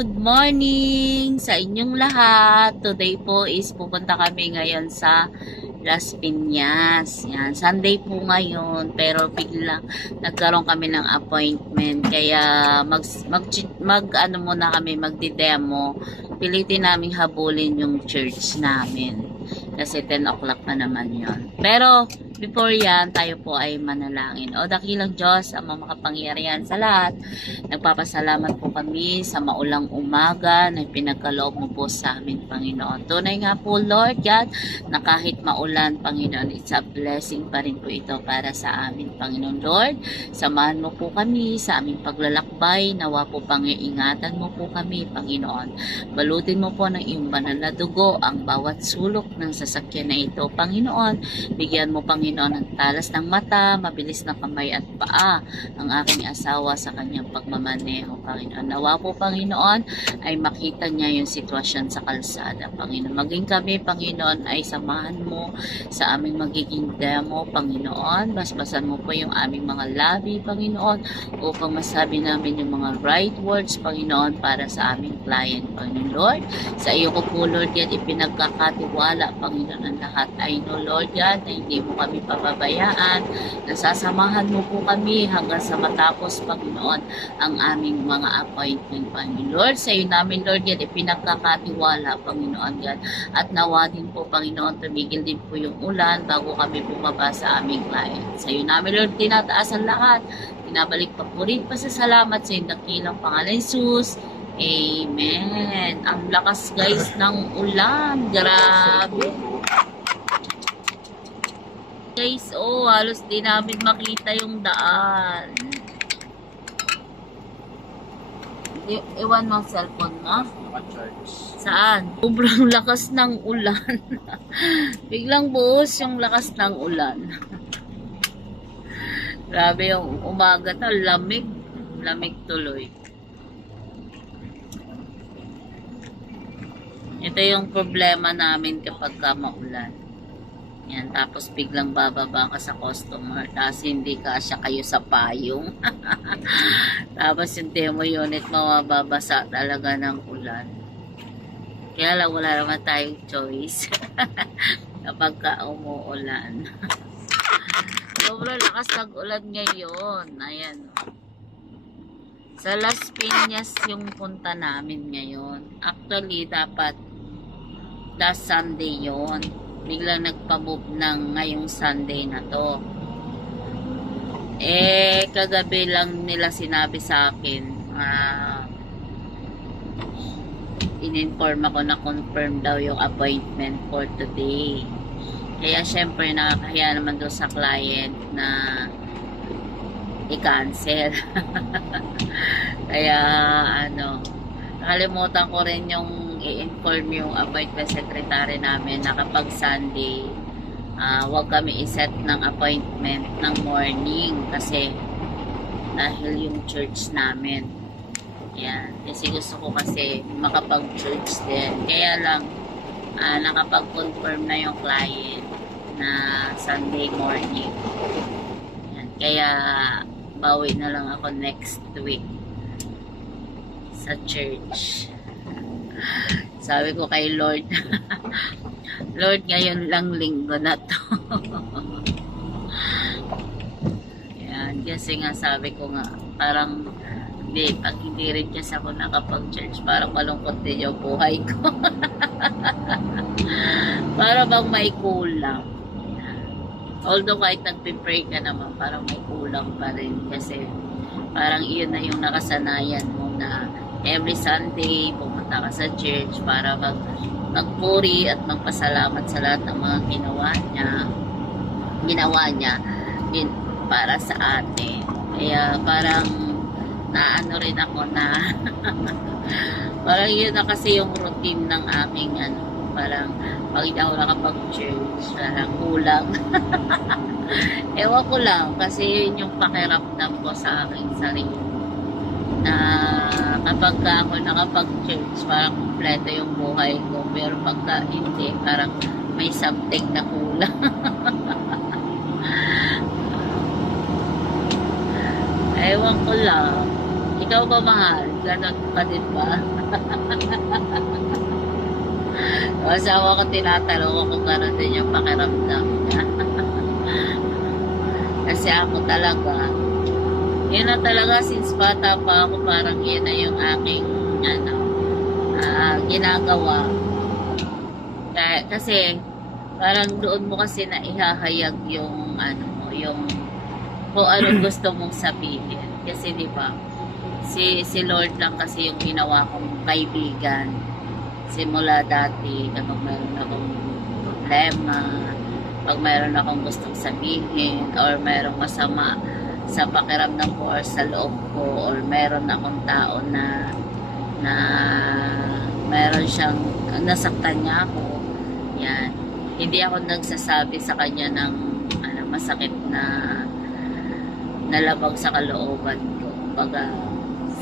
good morning sa inyong lahat. Today po is pupunta kami ngayon sa Las Piñas. Yan, Sunday po ngayon, pero biglang nagkaroon kami ng appointment. Kaya ano muna kami, magdi-demo. Pilitin namin habulin yung church namin. Kasi 10 o'clock na naman yon. Pero before yan, tayo po ay manalangin. O dakilang Diyos, ang makapangyarihan sa lahat, nagpapasalamat po kami sa maulang umaga na pinagkaloob mo po sa amin, Panginoon. Tunay nga po, Lord God, na kahit maulan, Panginoon, it's a blessing pa rin po ito para sa amin, Panginoon. Lord, samahan mo po kami sa aming paglalakbay. Nawa po pangiingatan mo po kami, Panginoon. Balutin mo po ng iyong banal na dugo ang bawat sulok ng sasakyan na ito, Panginoon. Bigyan mo, Panginoon, ng talas ng mata, mabilis ng kamay at paa ang aking asawa sa kanyang pagmamaneho, Panginoon. Nawa po, Panginoon, ay makita niya yung sitwasyon sa kalsada, Panginoon. Maging kami, Panginoon, ay samahan mo sa aming magiging demo, Panginoon. Basbasan mo po yung aming mga labi, Panginoon, upang masabi namin yung mga right words, Panginoon, para sa aming client, Panginoon. Lord, sa iyo ko po, Lord, yan ipinagkakatiwala, Panginoon, ang lahat. I know, Lord, yan, na hindi mo kami pababayaan. Nasasamahan mo po kami hanggang sa matapos, Panginoon, ang aming mga appointment, Panginoon. Lord, sa iyo namin, Lord, yan ipinagkakatiwala, Panginoon, yan. At nawa din po, Panginoon, tumigil din po yung ulan bago kami bumaba sa aming client. Sa iyo namin, Lord, tinataas ang lahat. Tinabalik pa po rin pa sa salamat sa iyong dakilang pangalan, Jesus. Amen. Ang lakas, guys, ng ulan. Grabe. Guys, halos di namin makita yung daan. Iwan mo ang cellphone mo? Saan? Sobrang lakas ng ulan. Biglang buhos yung lakas ng ulan. Grabe yung umaga na, lamig. Lamig tuloy. Ito yung problema namin kapag maulan. Yan, tapos biglang bababa ka sa customer, tapos hindi kasya kayo sa payong. Tapos yung demo unit mababasa talaga ng ulan. Kaya lang wala naman tayong choice kapag umuulan. Sobrang lakas ng ulan ngayon. Ayan. Sa Las Piñas yung punta namin ngayon. Actually, dapat last Sunday yon. Biglang nagpa-move ng ngayong Sunday na to. Kagabi lang nila sinabi sa akin, in-inform ako na confirm daw yung appointment for today. Kaya syempre nakakahiya naman doon sa client na i-cancel. Kaya nakalimutan ko rin yung i-inform yung appointment secretary namin na kapag Sunday, wag kami iset ng appointment ng morning kasi dahil yung church namin. Yan. Kasi gusto ko kasi makapag-church din. Kaya lang, nakapag-confirm na yung client na Sunday morning. Yan. Kaya, bawi na lang ako next week sa church. Sabi ko kay Lord, Lord, ngayon lang linggo na to. Yan, kasi nga sabi ko nga, parang pag hindi rin kasi ako nakapag-church, parang malungkot din yung buhay ko. Para bang may kulang. Although kahit nagpipray ka naman, parang may kulang pa rin kasi parang iyon na yung nakasanayan mo na every Sunday pumunta ka sa church para magpuri at magpasalamat sa lahat ng mga ginawa niya din para sa atin. Kaya parang naano rin ako na parang yun na kasi yung routine ng aming parang pag hindi ako nakapag-church, parang kulang. Ewan ko lang kasi yun yung pakiramdam ko sa aking sarili na kapag ako nakapag-church parang kompleto yung buhay ko, pero pagka hindi parang may something na kulang. Ewan ko lang. Ikaw ba, mahal? Ganon pa din ba? O, asawa ko tinatanong ko kung gano'n din yung pakiramdam niya. Kasi ako talaga, yun na talaga since bata pa ako, parang yun na yung aking ano, ginagawa. Kasi parang doon mo kasi na ihahayag yung ano mo, yung kung anong gusto mong sabihin. Kasi di ba, si Lord lang kasi yung ginawa kong kaibigan. Simula dati, kapag mayroon akong problema, pag mayroon akong gustong sabihin, or mayroong masama sa pakiramdam ko or sa loob ko, or mayroon akong tao na mayroon siyang nasaktan niya ako, yan, hindi ako nagsasabi sa kanya ng masakit na nalabag sa kalooban ko. Baga,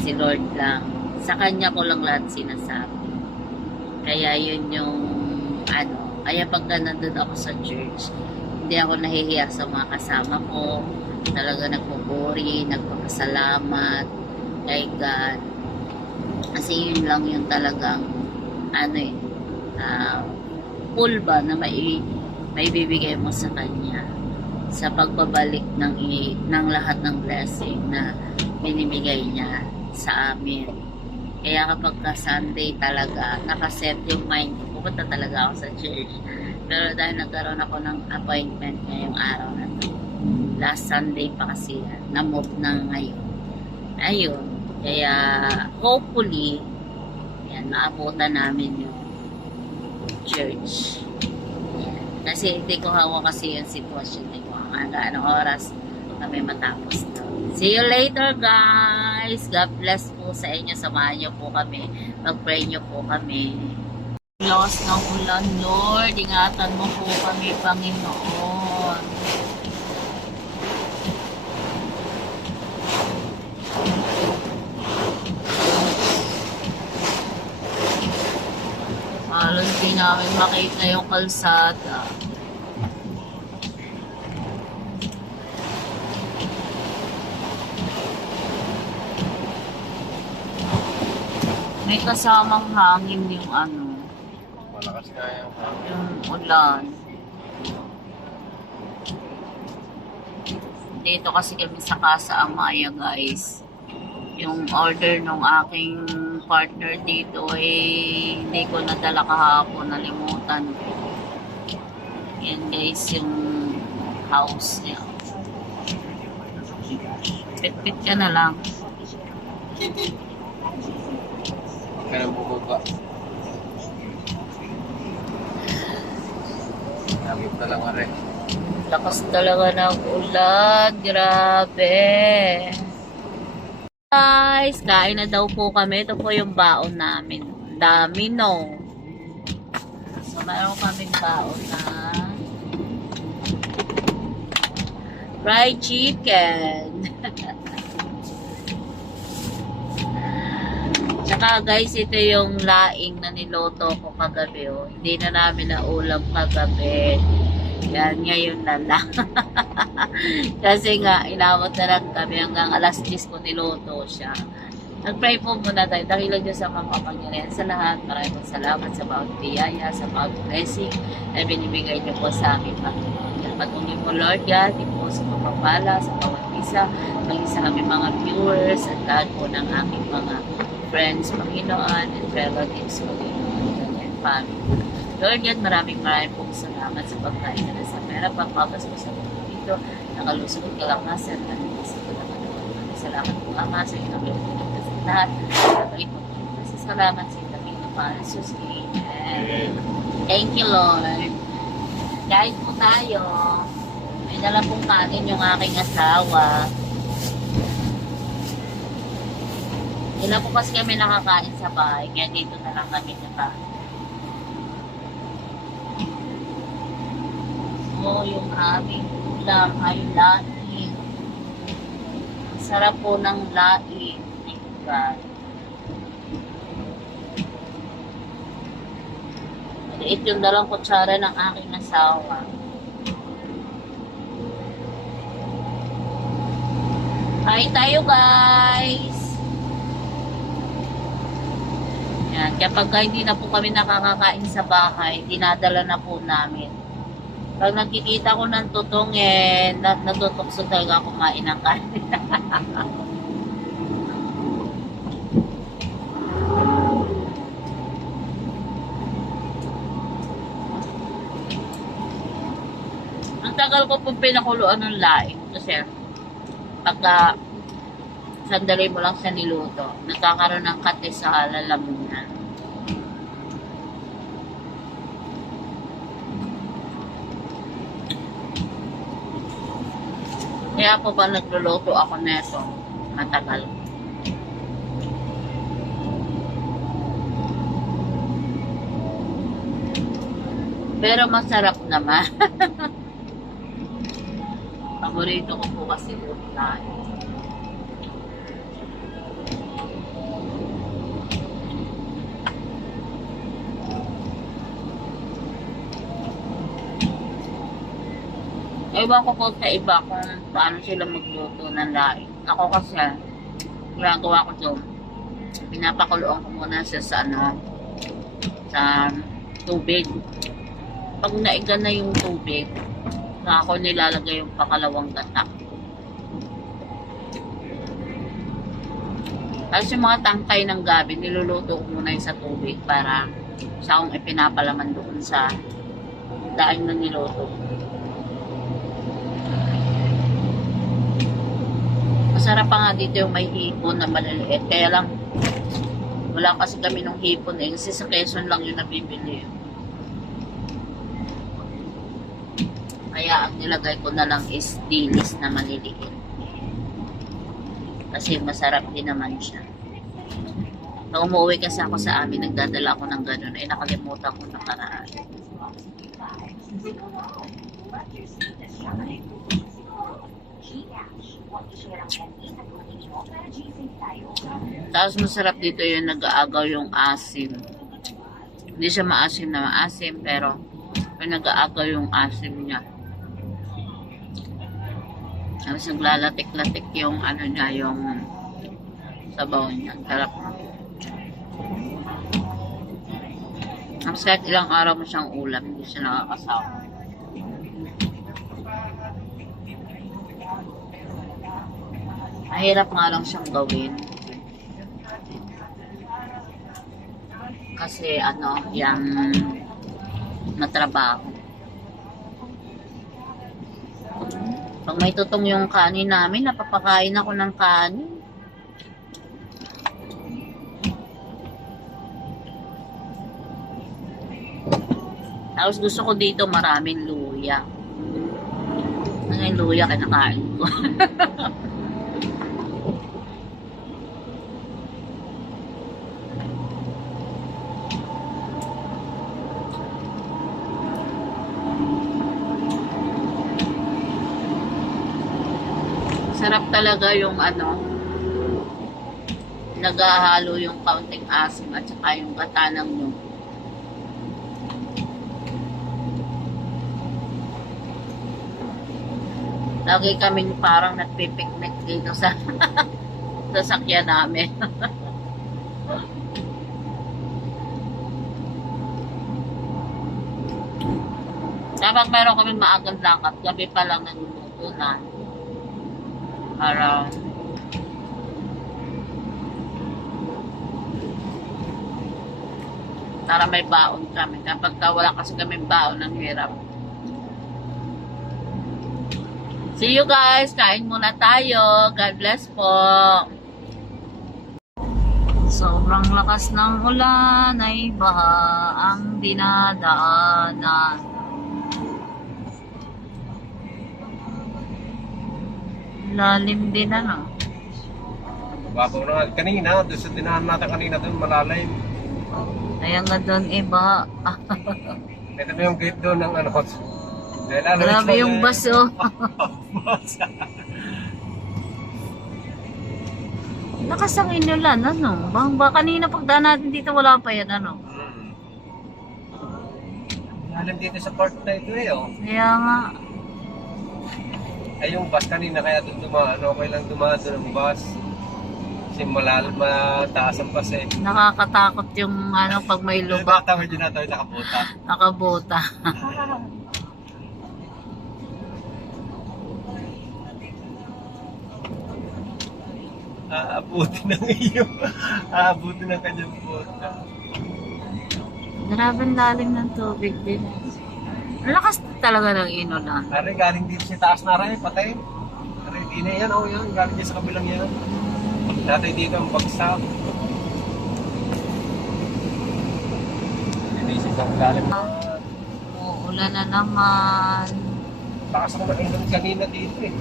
si Lord lang, sa kanya ko lang lahat sinasabi. Kaya yun yung kaya pagka nandun ako sa church, hindi ako nahihiya sa mga kasama ko. Talaga nagpupuri, nagpapasalamat kay God. Kasi yun lang yung talagang full ba na may bibigay mo sa Kanya sa pagbabalik ng lahat ng blessing na binibigay niya sa amin. Kaya kapag ka Sunday talaga, nakaset yung mind ko, pupunta talaga ako sa church. Pero dahil nagkaroon ako ng appointment ngayong araw na to, last Sunday pa kasi na-move na ngayon. Ayun. Kaya hopefully, yan, maabutan namin yung church. Yan. Kasi hindi ko hawak kasi yung sitwasyon na yung anong oras kami matapos to. See you later, guys. God bless po sa inyo. Samahan niyo po kami. Mag-pray niyo po kami. Lakas ng ulan, Lord. Ingatan mo po kami, Panginoon. Halos di namin makita yung kalsada. May kasamang hangin yung Malakas nga yung ulan. Dito kasi kami sa Casa Amaya, guys. Yung order ng aking partner dito hindi ko nadala kahapon, nalimutan ko. Yan guys, yung house niya. Pit-pit ka na lang. Kaya bubaba. Lagi talaga rin. Lakas talaga ng ulan. Grabe. Guys, kain na daw po kami. Ito po yung baon namin. Dami, no? So, mayroon kaming baon na fried chicken. Tsaka guys, ito yung laing na niloto ko kagabi. Oh. Hindi na namin naulam kagabi. Yan, ngayon na lang. Kasi nga, inabot na lang kami hanggang alas 10 ko niloto siya. Nag-pray po muna tayo. Dakilan Diyos sa mapapangyayan sa lahat. Maraming salamat sa bawat biyaya, sa bawat blessing na binibigay niyo po sa amin. Patuloy po, Lord God, di po sa pagpapala, sa bawat isa, maging sa aming mga viewers, at lahat po ng aming mga friends, Panginoon, and relatives, Panginoon, and family. Lord God, maraming pong salamat sa pagkain na sa pera, pagpapas mo sa mundo dito, nakalusog at kalakasan, at sa pagkakas. Salamat po, Ama, sa inyong pinagpas sa lahat. Sabay po po, salamat sa inyong para Jesus. Amen. Thank you, Lord. Kahit po tayo, may dala pong kanin yung aking asawa. Hindi na po kasi kami nakakain sa bahay, kaya dito na lang kami nakain. So, yung aming ulam ay laing. Sarap po ng laing. Thank you, God. Maliit yung dalang kutsara ng aking asawa. Kain tayo, guys! Kapag hindi na po kami nakakakain sa bahay, dinadala na po namin. Pag nakikita ko ng tutong, natutokso talaga kumain ng kanin. Ang tagal ko po pinakuluan ng laing kasi pagka sandali mo lang sa niluto, nagkakaroon ng kate sa lalamunan. Kaya po ba nagluluto ako neto, matagal. Pero masarap naman. Paborito ko po kasi ulan. Ewan ko po sa iba kung paano sila magluto ng laing. Ako kasi, ginagawa ko doon. Pinapakuloan ko muna siya sa tubig. Pag naiga na yung tubig, saka ako nilalagay yung pakalawang gata. Tapos yung mga tangkay ng gabi, niluluto ko muna yung sa tubig para sa akong ipinapalaman doon sa daing na niluto. Masarap pa nga dito yung may hipon na maliliit. Kaya lang, wala kasi kami nung hipon eh. Kasi sa Quezon lang yung nabibili. Kaya ang nilagay ko na lang is dilis na maliliit. Kasi masarap din naman siya. Nung umuwi kasi ako sa amin, nagdadala ako ng ganun. Ay nakalimutan ko nakaraan. Tapos masarap dito yung nag-aagaw yung asim. Hindi siya maasim na maasim, pero may nag-aagaw yung asim niya. Tapos naglalatik-latik yung ano niya, yung sabaw niya. Sarap na. Tapos kahit ilang araw mo siyang ulam, hindi siya nakakasawa. Mahirap nga lang siyang gawin. Kasi yung matrabaho. Pag may tutong yung kanin namin, napapakain ako ng kanin. Tapos gusto ko dito maraming luya. Ano yung luya kinakain ko? Sarap talaga yung naghahalo yung kaunting asim at saka yung gata ng nyug. Lagi kami parang nagpipiknik dito sa sasakyan namin. Kapag meron kami maagang lakad, gabi pa lang nagluluto na. Para may baon kami. Kapag wala kasi kami baon, ang hirap. See you guys! Kain muna tayo. God bless po. Sobrang lakas ng ulan ay baha ang dinadaanan. Lalim din Babaw na nga kanina, doon sa dinahan natin kanina doon, malalim. Ayan nga doon iba. Ito ba yung gate doon ng Grabe yung baso. Nakasangin nyo lang, Ba kanina pagdaan natin dito wala pa yan, Malalim dito sa part na ito Kaya nga. Ay yung bus kanina, kaya doon dumaan, okay lang dumaan doon ang bus. Kasi mataas ang bus eh. Nakakatakot yung ano pag may lubak, Tawid yun natin nakabuta. nakabota. Aabuti ng iyo. Aabuti ng kanyang buta. Grabe ang lalim ng tubig din. Ang lakas talaga ng inulan. Ari, galing dito sa taas na rin, patay. Ari, di na yan, oh yan. Galing dyan sa kabilang yan. Dati dito ang bagsak. Inisip ang galing. Uulan na naman. Lakas ako ng kanina dito eh.